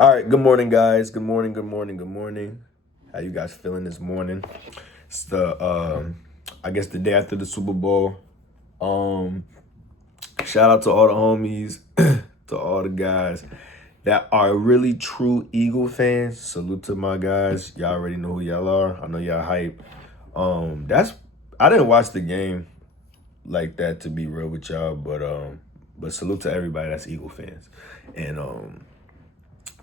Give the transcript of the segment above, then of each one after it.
All right, good morning, guys. Good morning, good morning, good morning. How you guys feeling this morning? It's I guess the day after the Super Bowl. Um, Shout out to all the homies, to all the guys that are really true Eagle fans. Salute to my guys. Y'all already know who y'all are. I know y'all hype. That's I didn't watch the game like that, to be real with y'all, but salute to everybody that's Eagle fans. And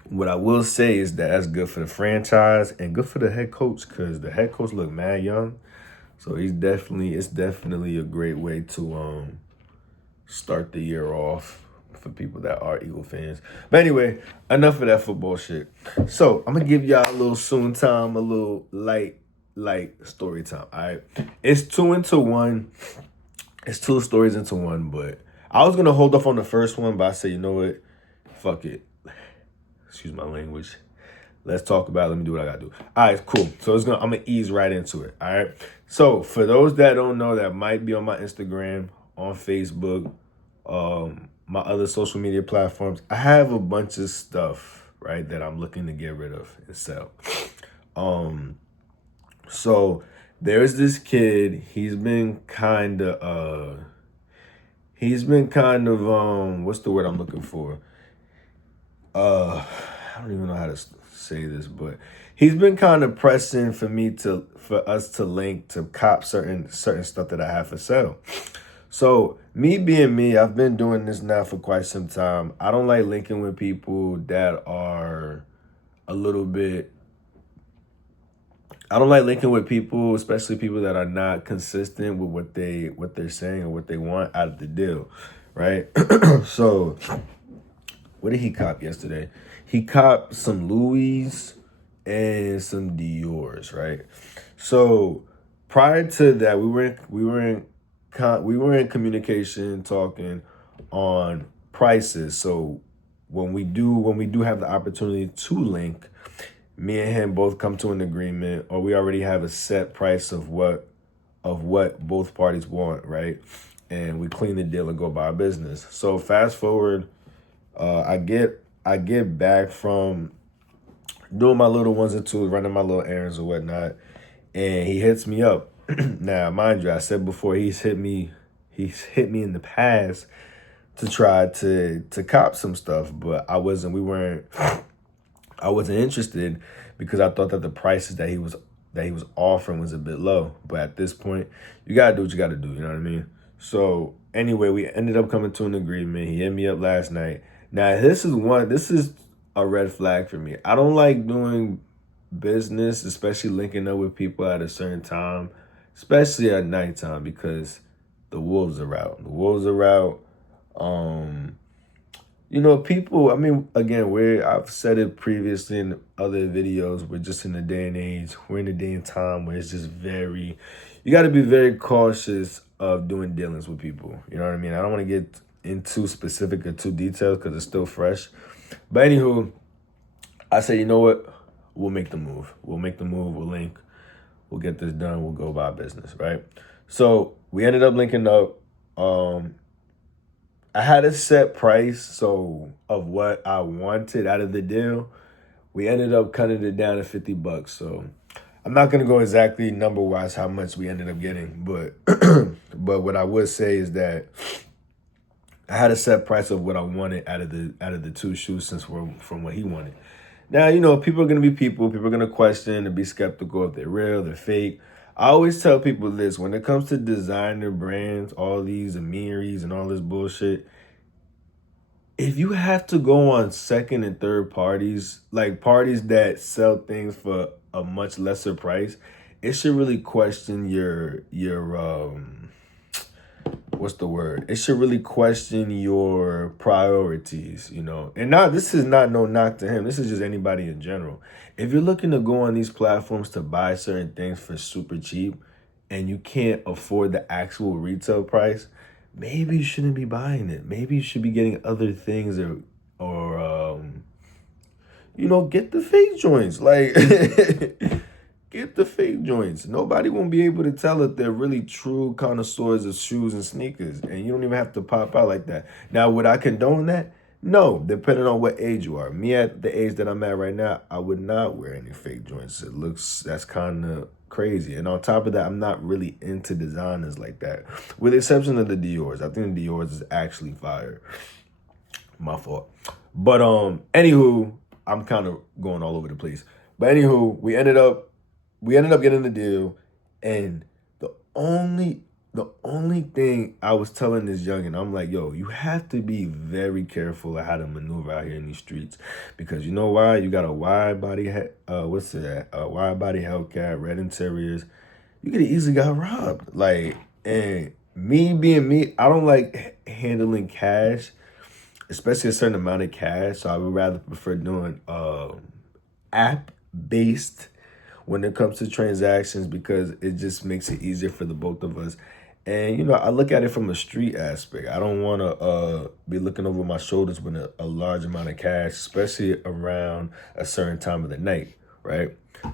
what I will say is that that's good for the franchise and good for the head coach because the head coach look mad young. So it's definitely a great way to start the year off for people that are Eagle fans. But anyway, enough of that football shit. So I'm gonna give y'all a little soon time, a little light story time. All right, it's two into one. It's two stories into one, but I was gonna hold off on the first one, but I said, you know what, fuck it. Excuse my language. Let's talk about it. Let me do what I gotta do. All right, cool. So I'm gonna ease right into it. All right. So for those that don't know, that might be on my Instagram, on Facebook, my other social media platforms, I have a bunch of stuff, right, that I'm looking to get rid of and sell. So there's this kid. He's been kind of what's the word I'm looking for? I don't even know how to say this, but he's been kind of pressing for us to link to cop certain stuff that I have for sale. So me being me, I've been doing this now for quite some time. I don't like linking with people that are a little bit. I don't like linking with people, especially people that are not consistent with what they're saying or what they want out of the deal, right? So what did he cop yesterday? He copped some Louis and some Dior's, right? So prior to that, we were in communication talking on prices. So when we do have the opportunity to link, me and him both come to an agreement, or we already have a set price of what both parties want, right? And we clean the deal and go by our business. So fast forward, I get back from doing my little ones and twos, running my little errands or whatnot, and he hits me up. Now, mind you, I said before he's hit me in the past to try to cop some stuff, but I wasn't interested because I thought that the prices that he was offering was a bit low. But at this point, you gotta do what you gotta do. You know what I mean? So anyway, we ended up coming to an agreement. He hit me up last night. Now this is a red flag for me. I don't like doing business, especially linking up with people at a certain time, especially at nighttime, because the wolves are out. The wolves are out. People, I mean, again, I've said it previously in other videos, we're just in a day and age, we're in a day and time where it's just you got to be very cautious of doing dealings with people. You know what I mean? I don't want to get into specific or too details because it's still fresh. But anywho, I say, you know what? We'll make the move. We'll link. We'll get this done. We'll go about business, right? So we ended up linking up. I had a set price of what I wanted out of the deal. We ended up cutting it down to $50. So I'm not gonna go exactly number wise how much we ended up getting, but but what I would say is that I had a set price of what I wanted out of the two shoes since we're from what he wanted. Now, people are gonna be people. People are gonna question and be skeptical if they're real, they're fake. I always tell people this, when it comes to designer brands, all these Amiris and all this bullshit, if you have to go on second and third parties, like parties that sell things for a much lesser price, it should really question your what's the word? It should really question your priorities, And this is not no knock to him. This is just anybody in general. If you're looking to go on these platforms to buy certain things for super cheap and you can't afford the actual retail price, maybe you shouldn't be buying it. Maybe you should be getting other things or get the fake joints. Like get the fake joints. Nobody won't be able to tell if they're really true connoisseurs of shoes and sneakers. And you don't even have to pop out like that. Now, would I condone that? No, depending on what age you are. Me at the age that I'm at right now, I would not wear any fake joints. That's kind of crazy. And on top of that, I'm not really into designers like that. With the exception of the Dior's. I think the Dior's is actually fire. My fault. But anywho, I'm kind of going all over the place. But anywho, we ended up getting the deal, and the only thing I was telling this youngin, I'm like, yo, you have to be very careful of how to maneuver out here in these streets, because you know why? You got a wide body, what's that? A wide body Hellcat, red interiors. You could easily got robbed. Like, and me being me, I don't like handling cash, especially a certain amount of cash. So I would rather prefer doing app based when it comes to transactions, because it just makes it easier for the both of us. And, you know, I look at it from a street aspect. I don't want to be looking over my shoulders with a large amount of cash, especially around a certain time of the night, right?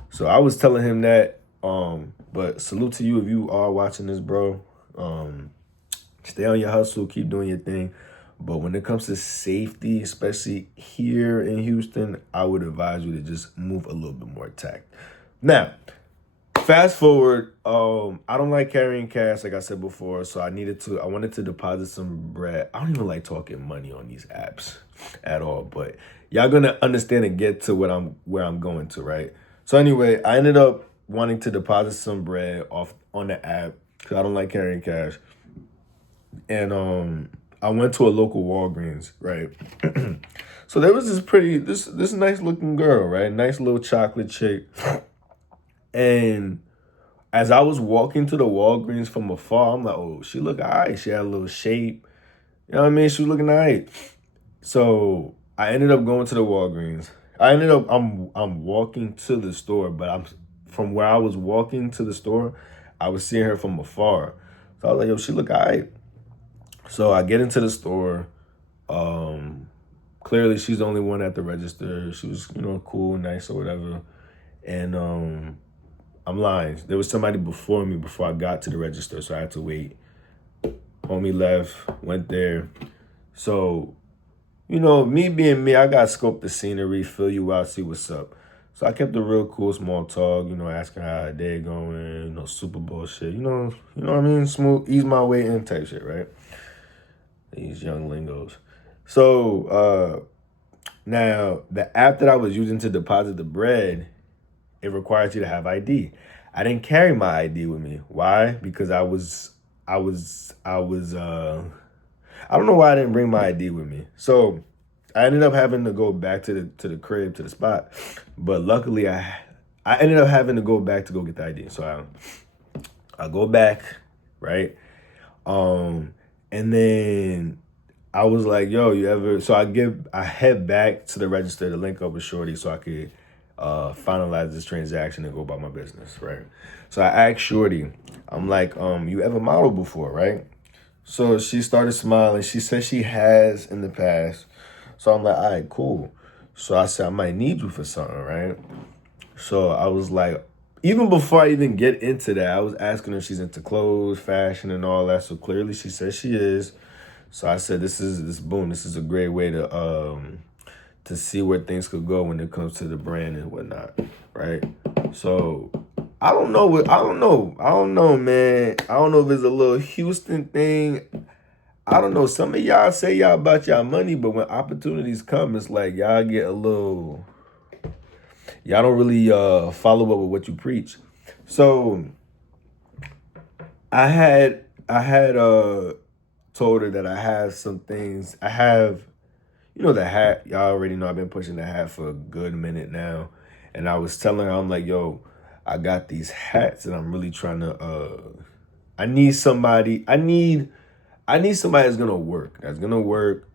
So I was telling him that, but salute to you if you are watching this, bro. Stay on your hustle, keep doing your thing. But when it comes to safety, especially here in Houston, I would advise you to just move a little bit more tact. Now, fast forward, I don't like carrying cash, like I said before, so I wanted to deposit some bread. I don't even like talking money on these apps at all, but y'all gonna understand and get to where I'm going to, right? So anyway, I ended up wanting to deposit some bread off on the app because I don't like carrying cash. And I went to a local Walgreens, right? So there was this nice looking girl, right? Nice little chocolate chick. And as I was walking to the Walgreens from afar, I'm like, oh, she look all right. She had a little shape. You know what I mean? She was looking all right. So I ended up going to the Walgreens. I'm walking to the store, but from where I was walking to the store, I was seeing her from afar. So I was like, yo, she look all right. So I get into the store. Clearly she's the only one at the register. She was, you know, cool, nice or whatever. And I'm lying. There was somebody before me before I got to the register, so I had to wait. Homie left, went there. So, you know, me being me, I got to scope the scenery, fill you out, see what's up. So I kept a real cool small talk, you know, asking how her day going, you know, Super Bowl shit, you know what I mean? Smooth, ease my way in type shit, right? These young lingos. So, now the app that I was using to deposit the bread, it requires you to have ID. I didn't carry my ID with me. Why? Because I don't know why I didn't bring my ID with me. So I ended up having to go back to the crib, to the spot. But luckily I ended up having to go back to go get the ID. So I go back, right? And then I was like, yo, so I head back to the register to link up with Shorty so I could finalize this transaction and go about my business, right? So I asked Shorty, I'm like, you ever modeled before, right? So she started smiling. She said she has in the past. So I'm like, all right, cool. So I said, I might need you for something, right? So I was like, even before I even get into that, I was asking her if she's into clothes, fashion, and all that. So clearly she said she is. So I said, this is a great way to see where things could go when it comes to the brand and whatnot, right? So I don't know, man. I don't know if it's a little Houston thing. I don't know. Some of y'all say y'all about y'all money, but when opportunities come, it's like y'all get a little, y'all don't really follow up with what you preach. So I had told her that I have some things. I have, you know, the hat. Y'all already know I've been pushing the hat for a good minute now. And I was telling her, I'm like, yo, I got these hats and I'm really trying to, I need somebody that's gonna work. That's gonna work,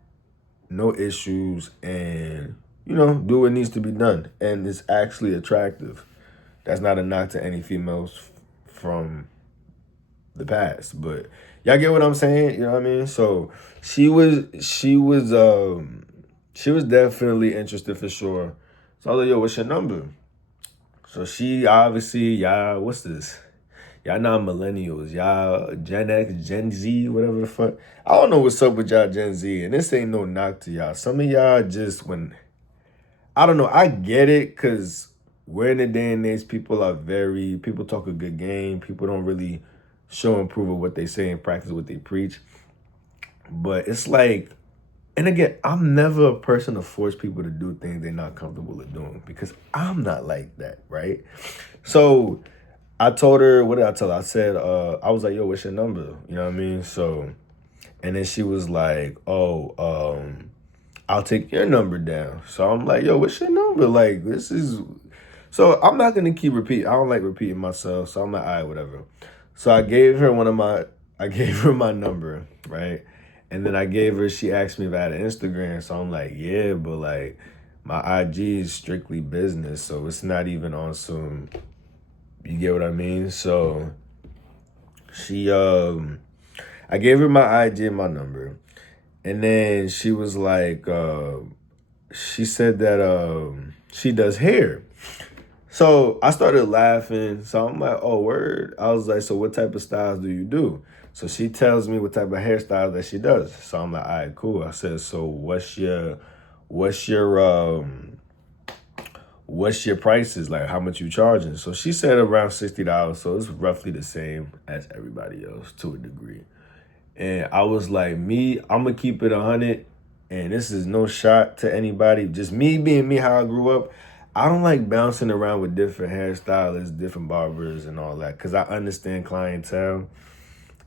no issues, and, you know, do what needs to be done. And it's actually attractive. That's not a knock to any females from the past, but y'all get what I'm saying? You know what I mean? So she was definitely interested for sure. So I was like, yo, what's your number? So she obviously, y'all Y'all not millennials. Y'all Gen X, Gen Z, whatever the fuck. I don't know what's up with y'all Gen Z. And this ain't no knock to y'all. Some of y'all just I don't know. I get it because we're in a day and age, people talk a good game. People don't really show and prove of what they say and practice what they preach. But it's like, and again, I'm never a person to force people to do things they're not comfortable with doing because I'm not like that, right? So I told her, what did I tell her? I said, I was like, yo, what's your number? You know what I mean? So, and then she was like, I'll take your number down. So I'm like, yo, what's your number? Like, so I'm not going to keep repeating. I don't like repeating myself. So I'm like, all right, whatever. So I gave her I gave her my number, right? And then she asked me if I had an Instagram. So I'm like, yeah, but like my IG is strictly business. So it's not even on some, you get what I mean? So I gave her my IG and my number. And then she was like, she said that she does hair. So I started laughing. So I'm like, oh, word. I was like, so what type of styles do you do? So she tells me what type of hairstyle that she does. So I'm like, all right, cool. I said, so what's your prices? Like, how much you charging? So she said around $60. So it's roughly the same as everybody else to a degree. And I was like, I'm going to keep it 100. And this is no shot to anybody. Just me being me, how I grew up. I don't like bouncing around with different hairstylists, different barbers and all that. Because I understand clientele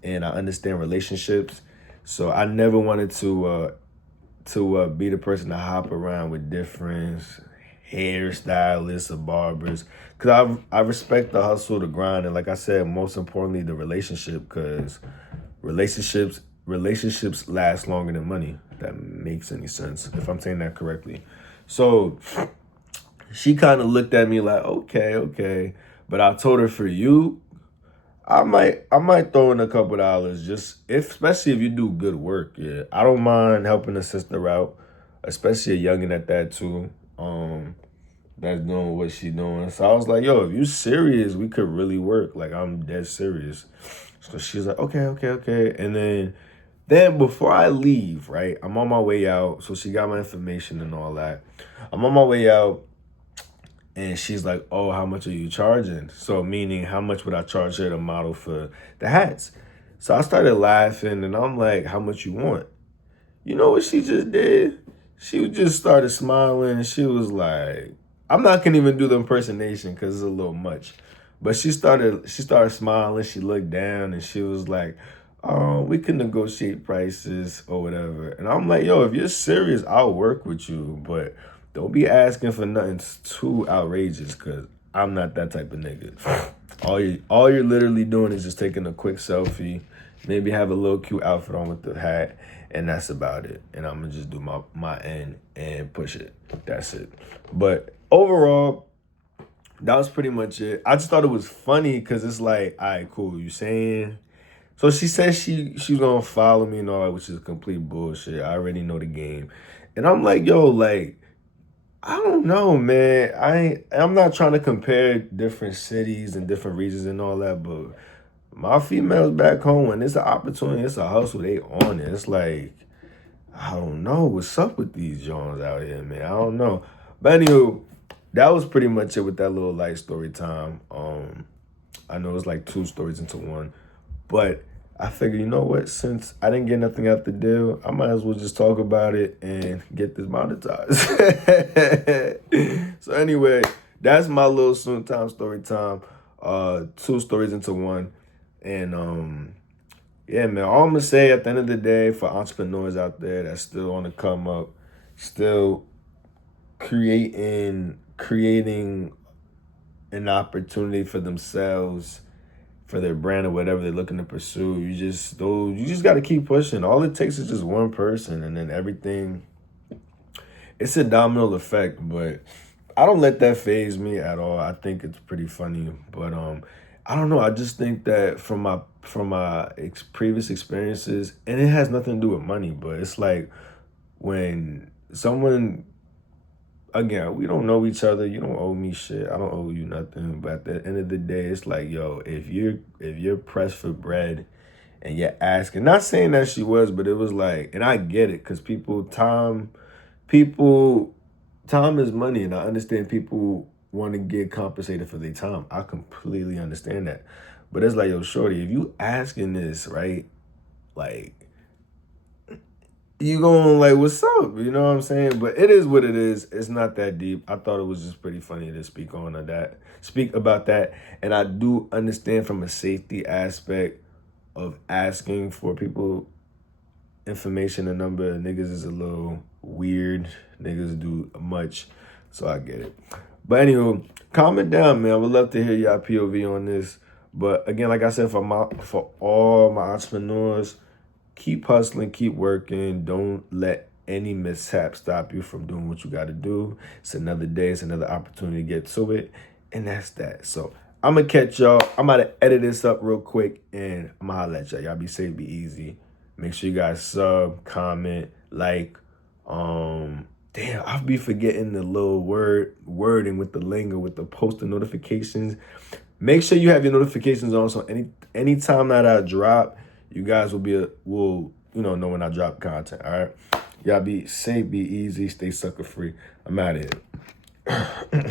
and I understand relationships. So I never wanted to be the person to hop around with different hairstylists or barbers. Because I respect the hustle, the grind. And like I said, most importantly, the relationship. Because relationships last longer than money. If that makes any sense, if I'm saying that correctly. So she kind of looked at me like, okay. But I told her, for you, I might throw in a couple dollars, especially if you do good work. Yeah, I don't mind helping a sister out, especially a youngin' at that too. That's doing what she doing. So I was like, yo, if you serious, we could really work. Like, I'm dead serious. So she's like, okay. And then before I leave, right, I'm on my way out. So she got my information and all that. I'm on my way out. And she's like, oh, how much are you charging? So meaning, how much would I charge her to model for the hats? So I started laughing, and I'm like, how much you want? You know what she just did? She just started smiling, and she was like, I'm not going to even do the impersonation because it's a little much. But she started smiling. She looked down, and she was like, oh, we can negotiate prices or whatever. And I'm like, yo, if you're serious, I'll work with you. But don't be asking for nothing too outrageous, because I'm not that type of nigga. All you're literally doing is just taking a quick selfie, maybe have a little cute outfit on with the hat, and that's about it. And I'm going to just do my end and push it. That's it. But overall, that was pretty much it. I just thought it was funny because it's like, all right, cool, you saying? So she said she's going to follow me and all that, which is complete bullshit. I already know the game. And I'm like, yo, like, I don't know, man. I'm not trying to compare different cities and different regions and all that, but my females back home, when it's an opportunity, it's a hustle, they on it. It's like, I don't know what's up with these Jones out here, man. I don't know. But anywho, that was pretty much it with that little light story time. I know it's like 2 stories into one, but I figured, you know what? Since I didn't get nothing out the deal, I might as well just talk about it and get this monetized. So anyway, that's my little soon time story time. 2 stories into one. And yeah, man, all I'm gonna say at the end of the day, for entrepreneurs out there that's still on the come up, still creating an opportunity for themselves, for their brand or whatever they're looking to pursue, you just got to keep pushing. All it takes is just one person, and then everything, it's a domino effect. But I don't let that faze me at all. I think it's pretty funny. But I don't know. I just think that from my previous experiences, and it has nothing to do with money, but it's like when someone again, we don't know each other. You don't owe me shit. I don't owe you nothing. But at the end of the day, it's like, yo, if you're pressed for bread and you're asking, not saying that she was, but it was like, and I get it, because time is money, and I understand people want to get compensated for their time. I completely understand that. But it's like, yo, shorty, if you asking this, right, like, you going like, what's up? You know what I'm saying? But it is what it is. It's not that deep. I thought it was just pretty funny to speak about that. And I do understand from a safety aspect of asking for people information. A number of niggas is a little weird. Niggas do much. So I get it. But anywho, comment down, man. I would love to hear your POV on this. But again, like I said, for all my entrepreneurs, keep hustling, keep working. Don't let any mishap stop you from doing what you got to do. It's another day. It's another opportunity to get to it. And that's that. So I'm going to catch y'all. I'm about to edit this up real quick, and I'm going to holler at y'all. Y'all be safe, be easy. Make sure you guys sub, comment, like. Damn, I'll be forgetting the little wording with the lingo, with the post notifications. Make sure you have your notifications on, so anytime that I drop, you guys will know when I drop content. All right, y'all be safe, be easy, stay sucker free. I'm out of here.